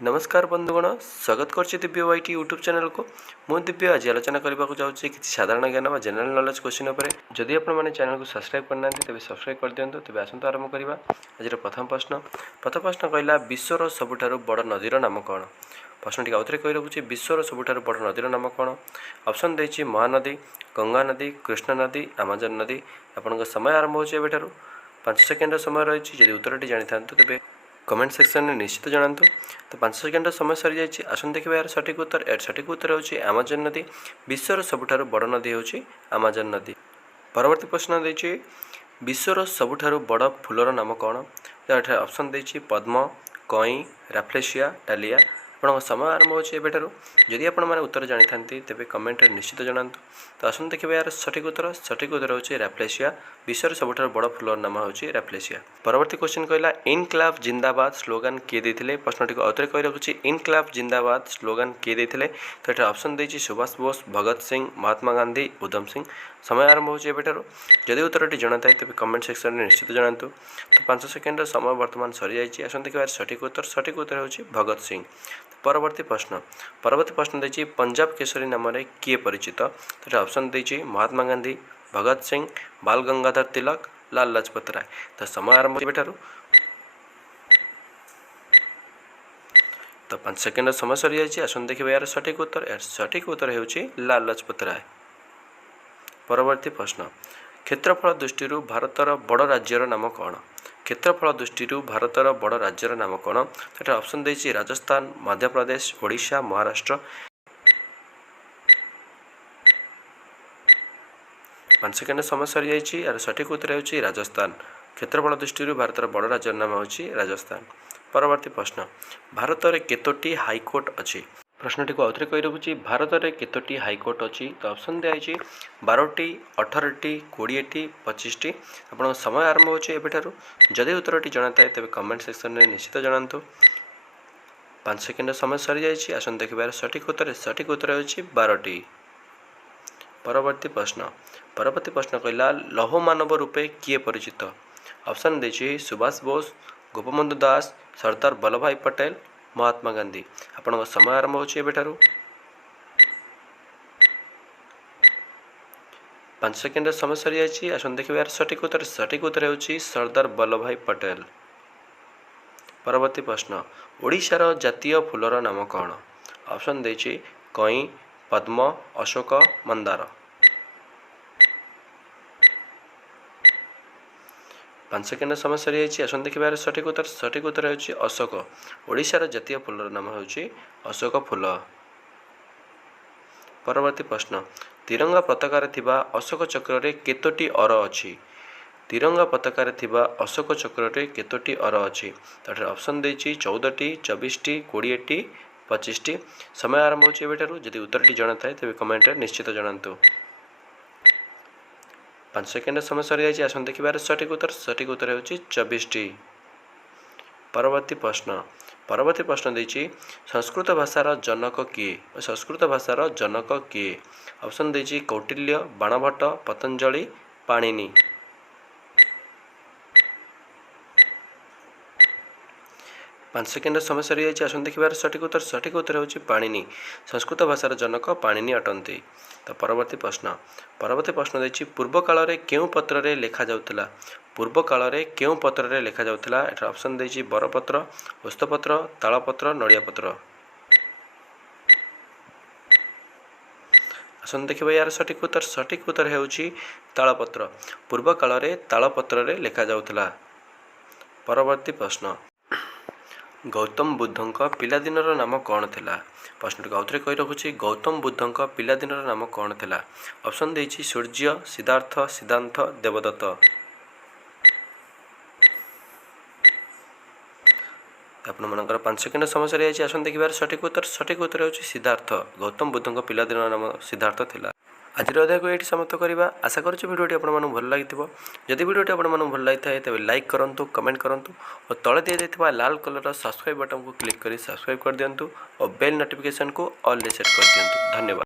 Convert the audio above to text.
नमस्कार बंधुगण स्वागत कर दिव्य वाईटी यूट्यूब चैनल को मु दिव्य आज आलोचना करने को जाऊँगी किसी साधारण ज्ञान व जनरल नॉलेज क्वेश्चन पर जदि आपने चैनल को सब्सक्राइब करना तेज सब्सक्राइब कर दिंतु तेज आसतु आरंभ करवा आज प्रथम प्रश्न कहला विश्वर सबुठारु बड़ नदीर नाम कौन। प्रश्न टी आउथरे कही रखुच्छी विश्वर सबुठारु बड़ नदीर नाम कौन। ऑप्शन देछि महानदी, गंगा नदी, कृष्ण नदी, आमाजन नदी। आपन समय आरंभ हो 5 सेकेंड समय रही। जदि उत्तरटी जानी था तेज कमेंट सेक्शन में निश्चित जनातु। तो 5 सेकेंड समय सरी जाइए। आसन देखिए यार सठिक उत्तर। यार सठिक उत्तर होची आमाजन नदी। विश्वर सबुठारु बड़ नदी होची आमाजन नदी। परवर्ती प्रश्न देछि विश्वर सबुठारु बड़ फूलर नाम कौन। तो ऑप्शन देछि पद्म, कई, राफ्लेसिया, डालिया। आपन समय आरंभ हो जदि आपण मैंने उत्तर जानी था तेज कमेंट निश्चित जनातु। तो आसन देखिए यार सठिक उत्तर। सठिक उत्तर होची राफ्लेसिया। विश्वर सबुठारु बड़ फूलर नाम होची राफ्लेसिया। परवर्ती क्वेश्चन कहला इनक्लाब जिंदाबाद स्लोगान किए देथिले। प्रश्न टी आउथरे कहि रखुछि इनक्लाब जिंदाबाद स्लोगान किए देथिले। तो एटा ऑप्शन देछि सुभाष बोस, भगत सिंह, महात्मा गांधी, उधम सिंह। समय आरंभ होछि एबेठारु। जदि उत्तरटी जଣା थाए तबे कमेंट सेक्शन में निश्चित जଣାतु। तो 5 सेकेंड समय वर्तमान सरी जाइए। आसन देखिए सठिक उत्तर। सठिक उत्तर होछि भगत सिंह। परवर्ती प्रश्न देछि पंजाब केसरी नाम रे किए परिचित। तो ऑप्शन देछि महात्मा गांधी, भगत सिंह, बाल गंगाधर तिलक, लाल लाजपत राय। तो समय आरंभ बेठारु। तो 5 सेकेंड समय सरी जाइए। आसन देखिए यार सठिक उत्तर। यार सठिक उत्तर होछि लाल लाजपत राय। परवर्ती प्रश्न क्षेत्रफल दृष्टि भारतर बड़ राज्यर नाम कौन। क्षेत्रफल दृष्टि भारतर बड़ राज्यर नाम कौन। तो ऑप्शन देछि राजस्थान, मध्य प्रदेश, ओडिशा, महाराष्ट्र। 5 सेकेंड समय सरी जाइए। यार सठिक उत्तर होछि राजस्थान। क्षेत्रफल दृष्टि भारतर बड़ राज्यर नाम होछि राजस्थान। परवर्ती प्रश्न भारत में केतोटी हाईकोर्ट अच्छी। प्रश्नटी को आउथरे कही रखुच्छी भारत में केतोटी हाईकोर्ट अच्छी। तो ऑप्शन दिखाई 12टी, 18टी, 20टी, 25टी। आप समय आरंभ होठार। जदि उत्तरटी जଣା थाए तेज कमेंट सेक्शन में निश्चित जଣାतु। 5 सेकेंड समय सरी जाइए। आसन देखिए सठिक उत्तर। सठिक उत्तर होछि 12टी। परवर्ती प्रश्न कहला लौह मानव रूपे किए परिचित। ऑप्शन देछि सुभाष बोस, गोपबंधु दास, सरदार वल्लभ भाई पटेल, महात्मा गांधी। आपण समय आरंभ होठार। 5 सेकेंड समय सरी जाइए। आसन देखिए यार सठिक उत्तर। सठिक उत्तर होछि सरदार वल्लभ भाई पटेल। परवर्ती प्रश्न ओडिशार जातीय फूलर नाम कौन। ऑप्शन देछि कई, पद्म, अशोक, मंदार। 5 सेकेंड समय सरी जाइए। आसन देखिए सठिक उत्तर। सठिक उत्तर होछि अशोक। ओडिशार जातीय फूलर नाम होछि अशोक फूल। परवर्ती प्रश्न तिरंगा पताकार थिबा अशोक चक्र रे केतोटी अर अछि। तिरंगा पताकार थिबा अशोक चक्र रे केतोटी अर अछि। तो ऑप्शन देछि 14टी, 24टी, 20टी, 25टी। समय आरंभ होछि एबेठारु। जदि उत्तरटी जଣା थाए तेबे कमेंट रे निश्चित जଣାतु। 5 सेकेंड समय सरी जाइए। आसन देखिए सठिक उत्तर। सठिक उत्तर होछि 24टी। परवर्ती प्रश्न देछि संस्कृत भाषार जनक किए। संस्कृत भाषार जनक किए। ऑप्शन देछि कौटिल्य, बाणभट्ट, पतंजलि, पाणिनि। 5 सेकेंड समय सरी जाइए। आसन देखिए सठिक उत्तर। सठिक उत्तर होछि पाणिनि। संस्कृत भाषार जनक पाणिनि अटंती। तो परवर्ती प्रश्न देछि पूर्व काल रे केउ पत्र रे लेखा जाउतला। पूर्व काल रे केउ पत्र रे लेखा जाउतला। एटा ऑप्शन देछि बरपत्र, ओस्तपत्र, तालपत्र, नड़िया पत्र। आसन देखिए यार सठिक उत्तर। सठिक उत्तर होछि तालपत्र। पूर्व काल रे तालपत्र रे लेखा जाउतला। परवर्ती प्रश्न गौतम बुद्धंक पिलादिनर नाम कौन थिला। प्रश्नटी आउथरे कही रखुछि गौतम बुद्धंक पिलादिनर नाम कौन थिला। ऑप्शन देछि सूर्य, सिद्धार्थ, सिद्धांत, देवदत्त। आपण मनकर 5 सेकेंड समय सरी जाइए। आसन देखिए सठिक उत्तर। सठिक उत्तर होछि सिद्धार्थ। गौतम बुद्धंक पिलादिनर नाम सिद्धार्थ थिला। आज अध्याय को ये समाप्त करवा। आशा करुँ भिडियोटी आपको भल लगी। जदि भिडियोटी आपको भल लगी था तेज लाइक करूँ, कमेंट करूँ और तले दि जाइए लाल कलर सब्सक्राइब बटन को क्लिक कर सब्सक्राइब कर दिंतु और बेल नोटिफिकेशन को ऑल सेट कर दिंतु। धन्यवाद।